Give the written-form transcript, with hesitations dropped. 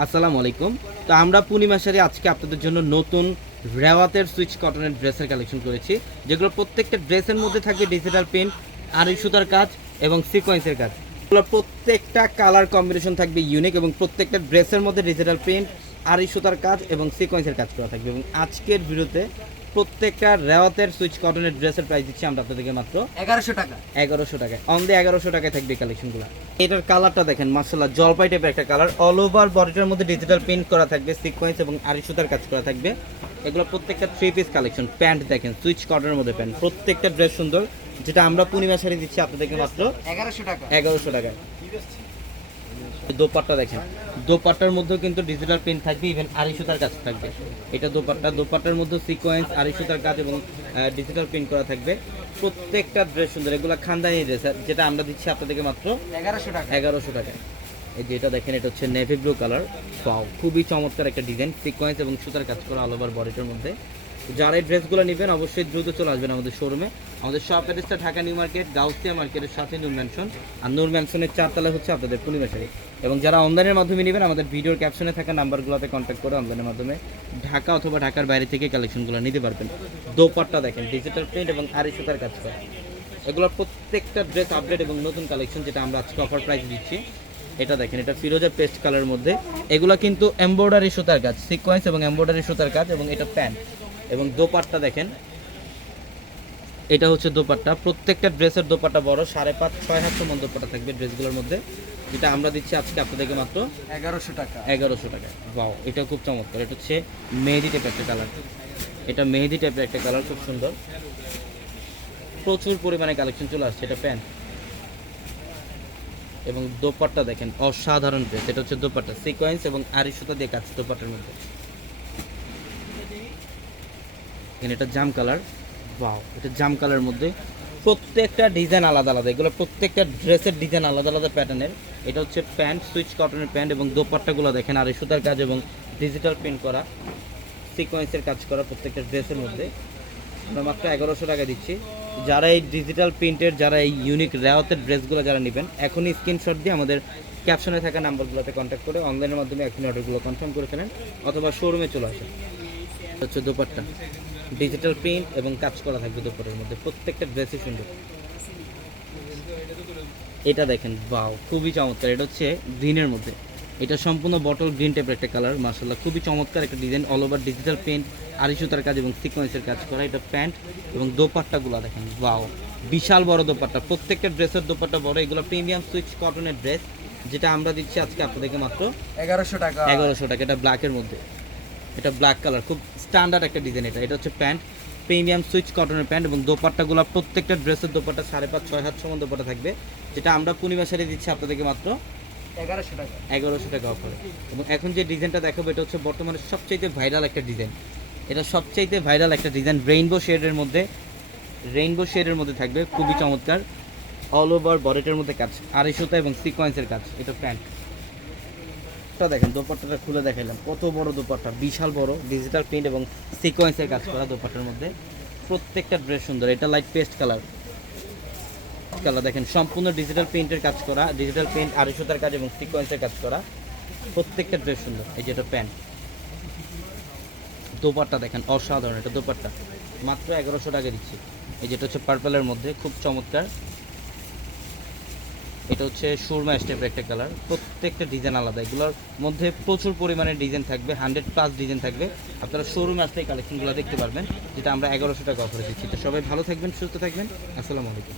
আসসালামু আলাইকুম। তো আমরা পূর্ণিমা শাড়ি আজকে আপনাদের জন্য নতুন রেওয়াতের সুইচ কটনের ড্রেসের কালেকশন করেছি, যেগুলো প্রত্যেকটা ড্রেসের মধ্যে থাকবে ডিজিটাল প্রিন্ট, আড়াই সুতার কাজ এবং সিকোয়েন্সের কাজ। এগুলো প্রত্যেকটা কালার কম্বিনেশন থাকবে ইউনিক এবং প্রত্যেকটা ড্রেসের মধ্যে ডিজিটাল প্রিন্ট, আড়াই সুতার কাজ এবং সিকোয়েন্সের কাজ করা থাকবে। এবং আজকের ভিডিওতে প্রত্যেকটা রেওয়াতের সুইচ কটনের ড্রেসের প্রাইস দিচ্ছি আমরা আপনাদেরকে মাত্র 1100 টাকা। 1100 টাকায়। অনলি 1100 টাকায় থাকবে কালেকশনগুলো। এটার কালারটা দেখেন, মাশাআল্লাহ জলপাই টাইপের একটা কালার। অল ওভার বডিটার মধ্যে ডিজিটাল প্রিন্ট করা থাকবে, সিকোয়েন্স এবং আড়ি সুতার কাজ করা থাকবে। এগুলো প্রত্যেকটা 3 পিস কালেকশন। প্যান্ট দেখেন সুইচ কটনের মধ্যে প্যান্ট, প্রত্যেকটা ড্রেস সুন্দর, যেটা আমরা পূর্ণিমা শাড়ি দিচ্ছি আপনাদেরকে মাত্র 1100 টাকা। 1100 টাকায়। দোপাট্টা দেখেন, দোপাট্টার মধ্যেও কিন্তু ডিজিটাল প্রিন্ট থাকবে, ইভেন আড়াই সুতার কাজ থাকবে। এটা দোপাট্টা, দোপাট্টার মধ্যে সিকোয়েন্স, আড়াই সুতার কাজ এবং ডিজিটাল প্রিন্ট করা থাকবে। প্রত্যেকটা ড্রেস সুন্দর, এগুলো খানদানি ড্রেস, যেটা আমরা দিচ্ছি আপনাদেরকে মাত্র 1100 টাকা। 1100 টাকায়। এই যে এটা দেখেন, এটা হচ্ছে নেভি ব্লু কালার। পাও খুবই চমৎকার একটা ডিজাইন, সিকোয়েন্স এবং সুতার কাজ করা অল ওভার বডিটার মধ্যে। যারা এই ড্রেসগুলো নেবেন অবশ্যই দ্রুত চলে আসবেন আমাদের শোরুমে। আমাদের শপ অ্যাড্রেসটা ঢাকা নিউ মার্কেট, গাউসিয়া মার্কেটের সাথে নূর ম্যানশন, আর নূর ম্যানশনের 4 তলায় হচ্ছে আপনাদের পূর্ণিমা শাড়ি। এবং যারা অনলাইনের মাধ্যমে নেবেন আমাদের ভিডিওর ক্যাপশনে থাকা নাম্বারগুলোতে কন্ট্যাক্ট করে অনলাইনের মাধ্যমে ঢাকা অথবা ঢাকার বাইরে থেকে কালেকশনগুলো নিতে পারবেন। দোপাট্টা দেখেন, ডিজিটাল প্রিন্ট এবং আড়ি সুতার কাজ করা। এগুলো প্রত্যেকটা ড্রেস আপডেট এবং নতুন কালেকশন, যেটা আমরা আজকে অফার প্রাইস দিচ্ছি। এটা দেখেন, এটা ফিরোজা পেস্ট কালারের মধ্যে। এগুলো কিন্তু এমব্রয়ডারি সুতার কাজ, সিকোয়েন্স এবং এমব্রয়ডারি সুতার কাজ, এবং এটা প্যান্ট। এবং দোপাট্টা দেখেন, এটা হচ্ছে দোপাট্টা। প্রত্যেকটা ড্রেসের দোপাট্টা বড়, 5.5-6 হাত সমান দোপাট্টা থাকবে ড্রেসগুলোর মধ্যে, যেটা আমরা দিচ্ছি আজকে আপনাদেরকে মাত্র 1100 টাকা। 1100 টাকায়। বাও, এটা খুব চমৎকার। এটা হচ্ছে মেহেদি টাইপের একটা কালার, এটা মেহেদি টাইপের একটা কালার, খুব সুন্দর। প্রচুর পরিমাণে কালেকশন চলে আসছে। এটা প্যান্ট এবং দোপাট্টা দেখেন, অসাধারণ ড্রেস। এটা হচ্ছে দোপাট্টা, সিকোয়েন্স এবং আড়ি সুতা দিয়ে কাজ দোপাট্টার মধ্যে। এখানে এটা জাম কালার। বাও, এটা জাম কালারের মধ্যে প্রত্যেকটা ডিজাইন আলাদা আলাদা, এগুলো প্রত্যেকটা ড্রেসের ডিজাইন আলাদা আলাদা প্যাটার্নের। এটা হচ্ছে প্যান্ট, সুইচ কটনের প্যান্ট, এবং দোপাট্টাগুলো দেখেন আড়াই সুতার কাজ এবং ডিজিটাল প্রিন্ট করা, সিকোয়েন্সের কাজ করা প্রত্যেকটা ড্রেসের মধ্যে। আমরা মাত্র 1100 টাকা দিচ্ছি। যারা এই ডিজিটাল প্রিন্টের, যারা এই ইউনিক রেওয়াতের ড্রেসগুলো যারা নেবেন, এখনই স্ক্রিনশট দিয়ে আমাদের ক্যাপশনে থাকা নাম্বারগুলোতে কন্ট্যাক্ট করে অনলাইনের মাধ্যমে এখনই অর্ডারগুলো কনফার্ম করে ফেলেন, অথবা শোরুমে চলে আসেন। হচ্ছে দোপাট্টা, ডিজিটাল প্রিন্ট এবং কাজ করা থাকবে দোপাট্টার মধ্যে, প্রত্যেকটা ড্রেসই সুন্দর। এটা দেখেন, বাও খুবই চমৎকার। এটা হচ্ছে গ্রিনের মধ্যে, এটা সম্পূর্ণ বটল গ্রিন টাইপের একটা কালার। মাশাআল্লাহ খুবই চমৎকার একটা design, all over digital print, আড়ি সুতার কাজ এবং সিকোয়েন্সের কাজ করা। এটা প্যান্ট এবং দোপাট্টাগুলো দেখেন, বাও বিশাল বড় দোপাট্টা, প্রত্যেকটা ড্রেসের দোপাট্টা বড়। এগুলো প্রিমিয়াম সুইচ কটনের ড্রেস, যেটা আমরা দিচ্ছি আজকে আপনাদেরকে মাত্র 1100 টাকা। 1100 টাকা। এটা ব্ল্যাকের মধ্যে, এটা ব্ল্যাক কালার, খুব স্ট্যান্ডার্ড একটা ডিজাইন। এটা হচ্ছে প্যান্ট, প্রিমিয়াম সুইচ কটনের প্যান্ট, এবং দোপাট্টাগুলো প্রত্যেকটা ড্রেসের দোপাট্টা 5.5-6 হাত সমান দোপাট্টা থাকবে, যেটা আমরা পূর্ণিমা শাড়ি দিচ্ছি আপনাদেরকে মাত্র 1100 টাকা। 1100 টাকা অফারে। এবং এখন যে ডিজাইনটা দেখাবো, এটা হচ্ছে বর্তমানে সবচাইতে ভাইরাল একটা ডিজাইন। এটা সবচাইতে ভাইরাল একটা ডিজাইন, রেইনবো শেডের মধ্যে, রেইনবো শেডের মধ্যে থাকবে, খুবই চমৎকার। অল ওভার বডিটার মধ্যে কাজ, আড়াই সুতা এবং সিকোয়েন্সের কাজ। এটা প্যান্ট দেখেন, দোপাট্টাটা খুলে দেখাইলাম, কত বড় দোপাট্টা, বিশাল বড়, ডিজিটাল প্রিন্ট এবং সিকোয়েন্সের কাজ করা দোপাট্টার মধ্যে। প্রত্যেকটা ড্রেস সুন্দর। এটা লাইট পেস্ট কালার, কালার দেখেন, সম্পূর্ণ ডিজিটাল প্রিন্টের কাজ করা, ডিজিটাল প্রিন্ট, আড়াই সুতার কাজ এবং সিকোয়েন্সের কাজ করা, প্রত্যেকটা ড্রেস সুন্দর। এই যেটা প্যান্ট, দোপাট্টা দেখেন অসাধারণ। এটা দোপাট্টা মাত্র 1100 টাকা দিচ্ছি। এই যেটা হচ্ছে পার্পলের মধ্যে, খুব চমৎকার। এটা হচ্ছে সুরমা স্টেপের একটা কালার, প্রত্যেকটা ডিজাইন আলাদা। এগুলোর মধ্যে প্রচুর পরিমাণে ডিজাইন থাকবে, 100+ ডিজাইন থাকবে। আপনারা শোরুমে আসলে এই কালেকশনগুলো দেখতে পারবেন, যেটা আমরা 1100 টাকা অফারে দিচ্ছি। তো সবাই ভালো থাকবেন, সুস্থ থাকবেন। আসসালামু আলাইকুম।